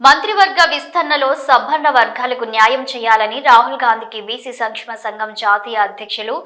మంత్రివర్గ విస్తరణలో సబ్బన్న వర్గాలకు న్యాయం చేయాలని రాహుల్ గాంధీకి బీసీ సంక్షేమ సంఘం జాతీయ అధ్యక్షులు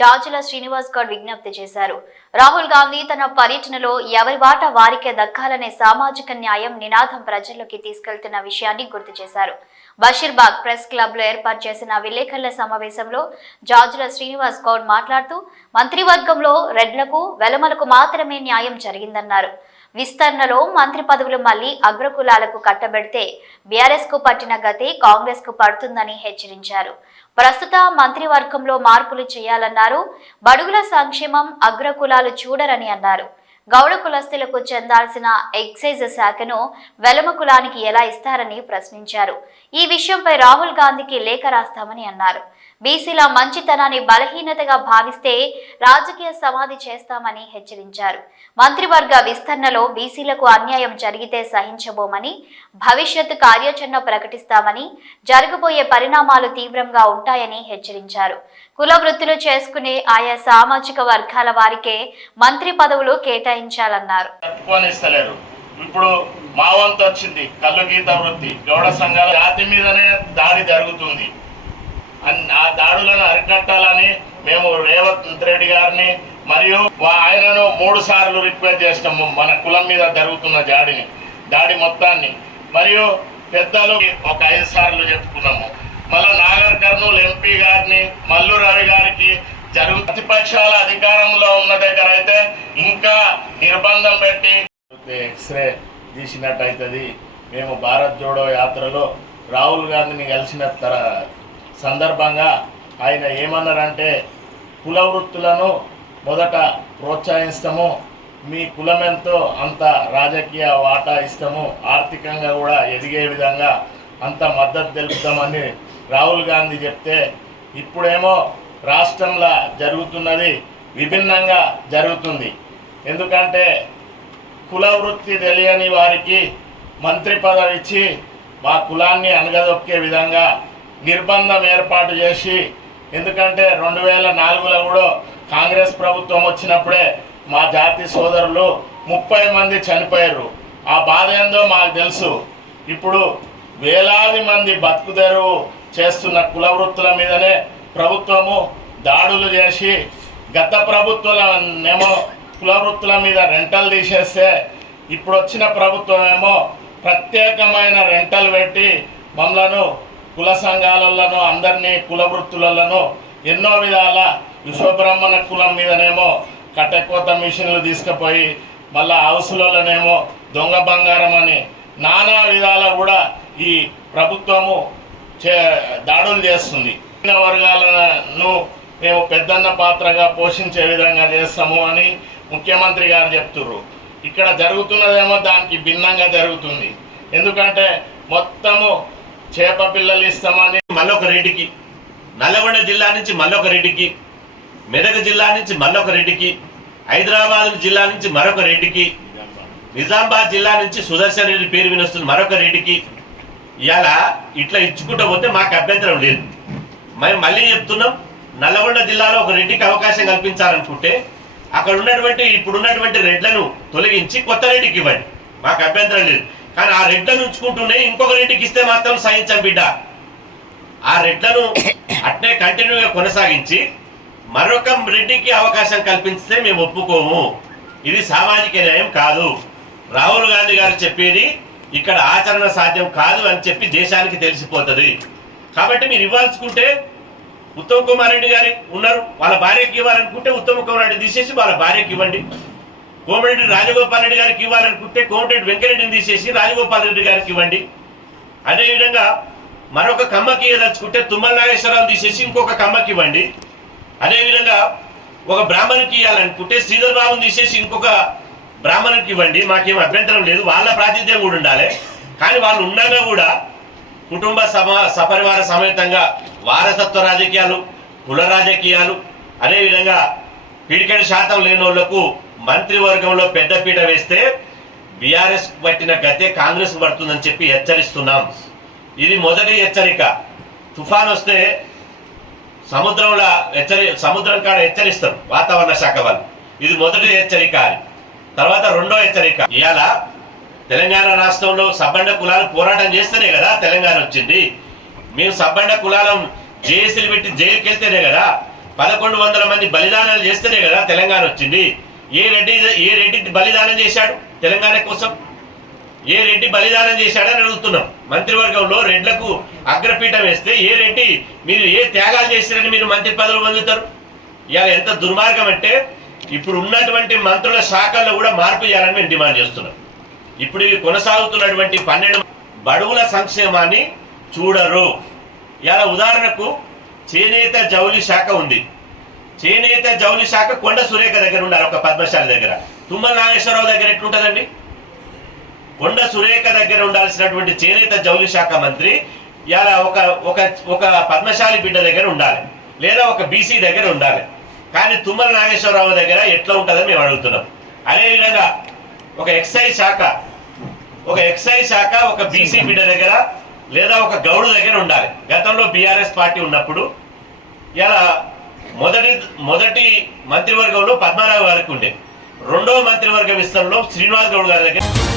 జార్జుల శ్రీనివాస్ గౌడ్ విజ్ఞప్తి చేశారు. రాహుల్ గాంధీ తన పర్యటనలో ఎవరి వాట వారికే దక్కాలనే సామాజిక న్యాయం నినాదం ప్రజల్లోకి తీసుకెళ్తున్న విషయాన్ని గుర్తు చేశారు. బషీర్బాగ్ ప్రెస్ క్లబ్లో ఏర్పాటు చేసిన విలేకరుల సమావేశంలో జార్జుల శ్రీనివాస్ గౌడ్ మాట్లాడుతూ మంత్రివర్గంలో రెడ్లకు వెలమలకు మాత్రమే న్యాయం జరిగిందన్నారు. విస్తరణలో మంత్రి పదవులు మళ్ళీ అగ్రకులాలకు కట్టబెడితే బీఆర్ఎస్కు పట్టిన గతి కాంగ్రెస్కు పడుతుందని హెచ్చరించారు. ప్రస్తుత మంత్రివర్గంలో మార్పులు చేయాలన్నారు. బడుగుల సంక్షేమం అగ్రకులాలు చూడరని అన్నారు. గౌడ కులస్తులకు చెందాల్సిన ఎక్సైజ్ శాఖను వెలమ కులానికి ఎలా ఇస్తారని ప్రశ్నించారు. ఈ విషయంపై రాహుల్ గాంధీకి లేఖ రాస్తామని అన్నారు. బీసీల మంచితనాన్ని బలహీనతగా భావిస్తే రాజకీయ సమాధి చేస్తామని హెచ్చరించారు. మంత్రివర్గ విస్తరణలో బీసీలకు అన్యాయం జరిగితే సహించబోమని భవిష్యత్ కార్యాచరణ ప్రకటిస్తామని జరగబోయే పరిణామాలు తీవ్రంగా ఉంటాయని హెచ్చరించారు. కుల వృత్తులు చేసుకునే ఆయా సామాజిక వర్గాల వారికే మంత్రి పదవులు కేటాయించాలన్నారు. ఇప్పుడు మా వంతు వచ్చింది. కళ్ళు గీత వృత్తి. గౌడ సంఘాల జాతి మీదనే దాడి జరుగుతుంది. ఆ దాడులను అరికట్టాలని మేము రేవంత్ రెడ్డి గారిని మరియు ఆయనను మూడు సార్లు రిక్వెస్ట్ చేసినాము. మన కులం మీద జరుగుతున్న దాడిని దాడి మొత్తాన్ని. మరియు పెద్దలు ఒక ఐదు సార్లు చెప్పుకున్నాము. మళ్ళా నాగర్ కర్నూలు ఎంపీ గారిని మల్లు రవి గారికి జరుగు ప్రతిపక్షాల అధికారంలో ఉన్న దగ్గర అయితే ఇంకా నిర్బంధం పెట్టి ఎక్స్రే తీసినట్టయితుంది. మేము భారత్ జోడో యాత్రలో రాహుల్ గాంధీని కలిసిన తర సందర్భంగా ఆయన ఏమన్నారంటే కుల వృత్తులను మొదట ప్రోత్సహిస్తాము మీ కులం ఎంతో అంత రాజకీయ వాటా ఇస్తాము ఆర్థికంగా కూడా ఎదిగే విధంగా అంత మద్దతు తెలుపుతామని రాహుల్ గాంధీ చెప్తే ఇప్పుడేమో రాష్ట్రంలో జరుగుతున్నది విభిన్నంగా జరుగుతుంది. ఎందుకంటే కుల వృత్తి తెలియని వారికి మంత్రి పదవి ఇచ్చి మా కులాన్ని అనగదొక్కే విధంగా నిర్బంధం ఏర్పాటు చేసి ఎందుకంటే రెండు వేల నాలుగులో కూడా కాంగ్రెస్ ప్రభుత్వం వచ్చినప్పుడే మా జాతి సోదరులు ముప్పై మంది చనిపోయారు. ఆ బాధ ఏందో మాకు తెలుసు. ఇప్పుడు వేలాది మంది బతుకుదెరువు చేస్తున్న కుల వృత్తుల మీదనే ప్రభుత్వము దాడులు చేసి గత ప్రభుత్వాలనేమో కుల వృత్తుల మీద రెంటలు తీసేస్తే ఇప్పుడు వచ్చిన ప్రభుత్వం ఏమో ప్రత్యేకమైన రెంటలు పెట్టి మమ్మలను కుల సంఘాలలోనో అందరినీ కుల వృత్తులలోనో ఎన్నో విధాల విశ్వబ్రహ్మణ కులం మీదనేమో కట్టెకోత మిషన్లు తీసుకుపోయి మళ్ళా హౌసులలోనేమో దొంగ బంగారం అని నానా విధాల కూడా ఈ ప్రభుత్వము చే దాడులు చేస్తుంది. వర్గాలను మేము పెద్దన్న పాత్రగా పోషించే విధంగా చేస్తాము అని ముఖ్యమంత్రి గారు చెప్తుర్రు. ఇక్కడ జరుగుతున్నదేమో దానికి భిన్నంగా జరుగుతుంది. ఎందుకంటే మొత్తము చేప పిల్లలు ఇస్తామని మళ్ళొక రెడ్డికి నల్లగొండ జిల్లా నుంచి మళ్ళొక రెడ్డికి మెదక్ జిల్లా నుంచి మళ్ళొక రెడ్డికి హైదరాబాద్ జిల్లా నుంచి మరొక రెడ్డికి నిజామాబాద్ జిల్లా నుంచి సుదర్శన్ రెడ్డి పేరు వినొస్తుంది మరొక రెడ్డికి ఇలా ఇట్లా ఇచ్చుకుంటూ పోతే మాకు అభ్యంతరం లేదు. మేము మళ్ళీ చెప్తున్నాం నల్లగొండ జిల్లాలో ఒక రెడ్డికి అవకాశం కల్పించాలనుకుంటే అక్కడ ఉన్నటువంటి ఇప్పుడున్నటువంటి రెడ్లను తొలగించి కొత్త రెడ్డికి ఇవ్వండి. మాకు అభ్యంతరం లేదు. కానీ ఆ రెడ్లను ఉంచుకుంటూనే ఇంకొక రెడ్డికి ఇస్తే మాత్రం సహించం బిడ్డ. ఆ రెడ్లను అట్నే కంటిన్యూగా కొనసాగించి మరొక రెడ్డికి అవకాశం కల్పిస్తే మేము ఒప్పుకోము. ఇది సామాజిక న్యాయం కాదు. రాహుల్ గాంధీ గారు చెప్పేది ఇక్కడ ఆచరణ సాధ్యం కాదు అని చెప్పి దేశానికి తెలిసిపోతుంది. కాబట్టి మీరు ఇవ్వాల్సుకుంటే ఉత్తమ్ కుమార్ రెడ్డి గారి ఉన్నారు. వాళ్ళ భార్యకి ఇవ్వాలనుకుంటే ఉత్తమ్ కుమార్ రెడ్డి తీసేసి వాళ్ళ భార్యకి ఇవ్వండి. కోమటిరెడ్డి రాజగోపాల్ రెడ్డి గారికి ఇవ్వాలనుకుంటే కోమటిరెడ్డి వెంకరెడ్డిని తీసేసి రాజగోపాల్ రెడ్డి గారికి ఇవ్వండి. అదేవిధంగా మరొక కమ్మకి ఇవ్వదలుచుకుంటే తుమ్మల నాగేశ్వరరావు తీసేసి ఇంకొక కమ్మకి ఇవ్వండి. అదేవిధంగా ఒక బ్రాహ్మణుకి ఇవ్వాలనుకుంటే శ్రీధర్ బాబుని తీసేసి ఇంకొక బ్రాహ్మణునికి ఇవ్వండి. మాకేం అభ్యంతరం లేదు. వాళ్ళ ప్రాతినిధ్యం కూడా ఉండాలి. కానీ వాళ్ళు ఉండగా కూడా కుటుంబ సమ సపరివార సమేతంగా వారసత్వ రాజకీయాలు కుల రాజకీయాలు అదేవిధంగా పిడికెడు శాతం లేని వాళ్ళకు మంత్రివర్గంలో పెద్దపీట వేస్తే బీఆర్ఎస్ పట్టిన గతే కాంగ్రెస్ పడుతుందని చెప్పి హెచ్చరిస్తున్నాం. ఇది మొదటి హెచ్చరిక. తుఫాన్ వస్తే సముద్రంలో హెచ్చరి సముద్రం కాడ హెచ్చరిస్తారు వాతావరణ శాఖ వాళ్ళు. ఇది మొదటి హెచ్చరిక. తర్వాత రెండో హెచ్చరిక. ఇవాళ తెలంగాణ రాష్ట్రంలో సబ్బండ కులాలు పోరాటం చేస్తేనే కదా తెలంగాణ వచ్చింది. మేము సబ్బండ కులాలను జేఏసీలు పెట్టి జైలుకి వెళ్తేనే కదా పదకొండు వందల మంది బలిదానాలు చేస్తేనే కదా తెలంగాణ వచ్చింది. ఏ రెడ్డి ఏ రెడ్డి బలిదానం చేశాడు తెలంగాణ కోసం? ఏ రెడ్డి బలిదానం చేశాడని అడుగుతున్నాం. మంత్రివర్గంలో రెడ్లకు అగ్రపీఠం వేస్తే ఏ రెడ్డి మీరు ఏ త్యాగాలు చేశారని మీరు మంత్రి పదవులు పొందుతారు? ఇవాళ ఎంత దుర్మార్గం అంటే ఇప్పుడు ఉన్నటువంటి మంత్రుల శాఖల్లో కూడా మార్పు చేయాలని మేము డిమాండ్ చేస్తున్నాం. ఇప్పుడు ఇవి కొనసాగుతున్నటువంటి పన్నెండు బడుగుల సంక్షేమాన్ని చూడరు. ఇలా ఉదాహరణకు చేనేత జౌలి శాఖ ఉంది. చేనేత జౌలి శాఖ కొండ సురేఖ దగ్గర ఉన్నారు ఒక పద్మశాలి దగ్గర. తుమ్మల నాగేశ్వరరావు దగ్గర ఎట్లుంటుందండి? కొండ సురేఖ దగ్గర ఉండాల్సినటువంటి చేనేత జౌలి శాఖ మంత్రి ఇలా ఒక ఒక ఒక పద్మశాలి బిడ్డ దగ్గర ఉండాలి లేదా ఒక బీసీ దగ్గర ఉండాలి. కానీ తుమ్మల నాగేశ్వరరావు దగ్గర ఎట్లా ఉంటుందని మేము అడుగుతున్నాం. అదేవిధంగా ఒక ఎక్సైజ్ శాఖ ఒక ఎక్సైజ్ శాఖ ఒక బీసీ బిడ్డ దగ్గర లేదా ఒక గౌడు దగ్గర ఉండాలి. గతంలో బీఆర్ఎస్ పార్టీ ఉన్నప్పుడు ఇలా మొదటి మొదటి మంత్రివర్గంలో పద్మారావు గారికి ఉండే. రెండవ మంత్రివర్గ విస్తరణలో శ్రీనివాస్ గౌడ్ గారి దగ్గర